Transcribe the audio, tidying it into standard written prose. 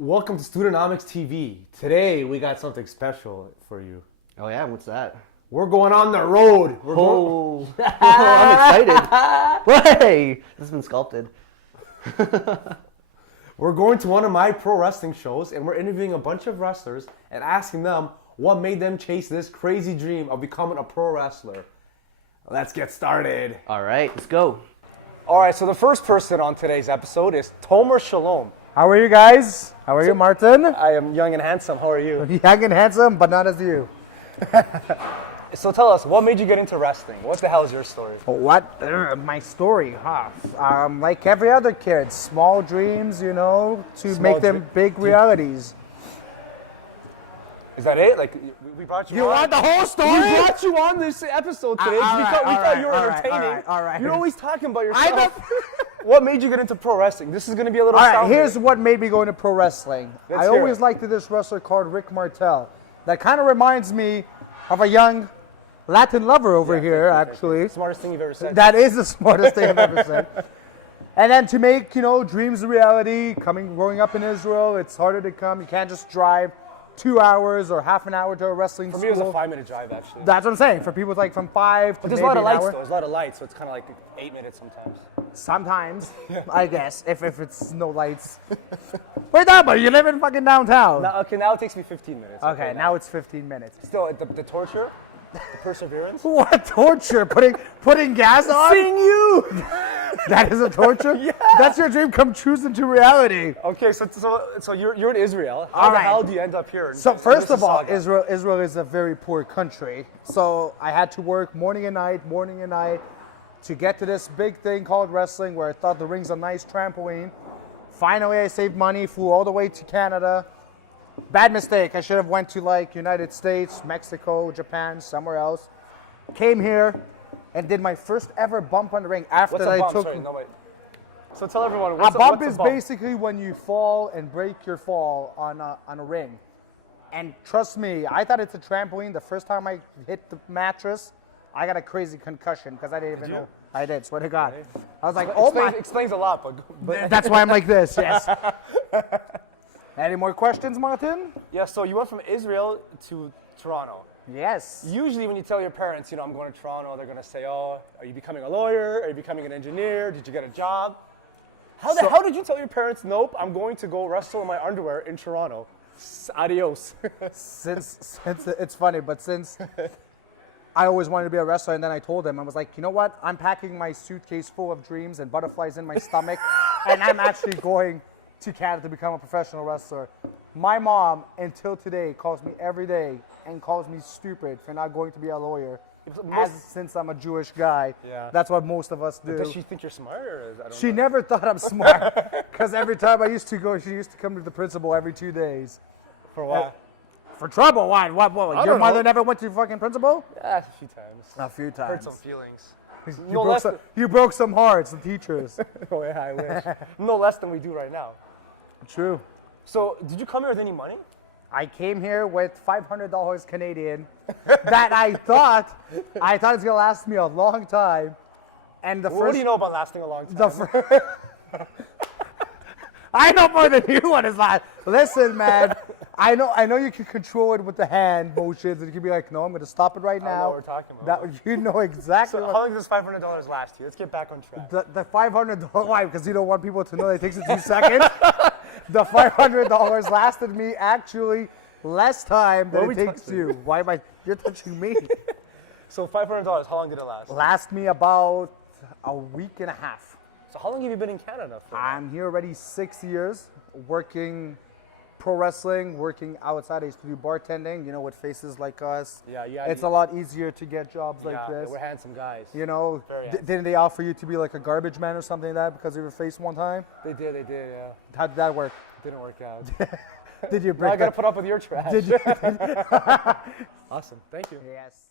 Welcome to Studentomics TV. Today we got something special for you. Oh yeah, what's that? We're going on the road. I'm excited. Hey, this has been sculpted. We're going to one of my pro wrestling shows and we're interviewing a bunch of wrestlers and asking them what made them chase this crazy dream of becoming a pro wrestler. Let's get started. All right, let's go. All right, so the first person on today's episode is Tomer Shalom. How are you guys? How are you, Martin? I am young and handsome. How are you? Young and handsome, but not as you. So tell us, what made you get into wrestling? What the hell is your story? What? My story, huh? Like every other kid, small dreams, you know, to make them big realities. Is that it? Like, we brought you on? You want the whole story? We brought you on this episode today because we thought you were entertaining. All right. You're always talking about yourself. What made you get into pro wrestling? This is going to be a little All right, sounder. here's what made me go into pro wrestling. Let's I hear always it. liked this wrestler called Rick Martel. That kind of reminds me of a young Latin lover over here, actually. Smartest thing you've ever said. That is the smartest thing I've ever said. And then to make, dreams a reality, growing up in Israel, it's harder to come. You can't just drive 2 hours or half an hour to a wrestling For school. me, it was a 5-minute drive, actually. That's what I'm saying. For people, it's like from 5 to But there's a maybe lot of an lights, hour. though. There's a lot of lights, so it's kind of like 8 minutes sometimes. Sometimes, I guess, if it's no lights. Wait, no, but you live in fucking downtown. Now it takes me 15 minutes. Okay, now it's 15 minutes. Still, the torture, the perseverance. What torture? Putting gas on? Seeing you! That is a torture? Yeah. That's your dream come true into reality. Okay, so you're in Israel. How All the right. hell do you end up here? So first of all, Mississauga? Israel is a very poor country. So I had to work morning and night to get to this big thing called wrestling where I thought the ring's a nice trampoline. Finally, I saved money, flew all the way to Canada. Bad mistake. I should have went to like United States, Mexico, Japan, somewhere else. Came here and did my first ever bump on the ring after What's a I bump? took. Sorry, no, wait. So tell everyone, A what's bump what's is basically when you fall and break your fall on a ring. And trust me, I thought it's a trampoline. The first time I hit the mattress, I got a crazy concussion because I didn't even know. I did, swear to God. I was like, oh my. Explains a lot, but That's why I'm like this, yes. Any more questions, Martin? yeah. So you went from Israel to Toronto. Yes. Usually, when you tell your parents, I'm going to Toronto, they're going to say, "Oh, are you becoming a lawyer? Are you becoming an engineer? Did you get a job?" How the hell did you tell your parents, "Nope, I'm going to go wrestle in my underwear in Toronto"? Adios. Since it's funny, but since I always wanted to be a wrestler, and then I told them, I was like, you know what? I'm packing my suitcase full of dreams and butterflies in my stomach, and I'm actually going to Canada to become a professional wrestler. My mom, until today, calls me every day and calls me stupid for not going to be a lawyer. Since I'm a Jewish guy, Yeah. that's what most of us do. Does she think you're smart, or I don't She know? never thought I'm smart, because every time I used to go, she used to come to the principal every 2 days. For what? For trouble? Why? What? I Your don't mother know. never went to fucking principal? Yeah, a few times. A few Hurt times. some feelings. You broke some hearts, the teachers. Oh yeah, I wish. No less than we do right now. True. So, did you come here with any money? I came here with $500 Canadian that I thought it's gonna last me a long time. And the What first, do you know about lasting a long time? I know more than you what is last. Listen, man. I know you can control it with the hand motions, and you can be like, no, I'm gonna stop it right I don't know now. what we're talking about. That you know exactly. So, what, how long does this $500 last you? Let's get back on track. The $500, why? Because you don't want people to know that it takes you 2 seconds. The $500 lasted me actually less time What are than we it takes touching? you. Why am I? You're touching me. So $500, how long did it last? Last me about a week and a half. So how long have you been in Canada for? I'm here already 6 years, working pro wrestling, working outside. I used to do bartending, with faces like us. Yeah. It's a lot easier to get jobs like Yeah, this. we're handsome guys. Very handsome. didn't they offer you to be like a garbage man or something like that because of your face one time? They did, yeah. How did that work? Didn't work out. Did you Now I break gotta that? put up with your trash. Did you? Awesome, thank you. Yes.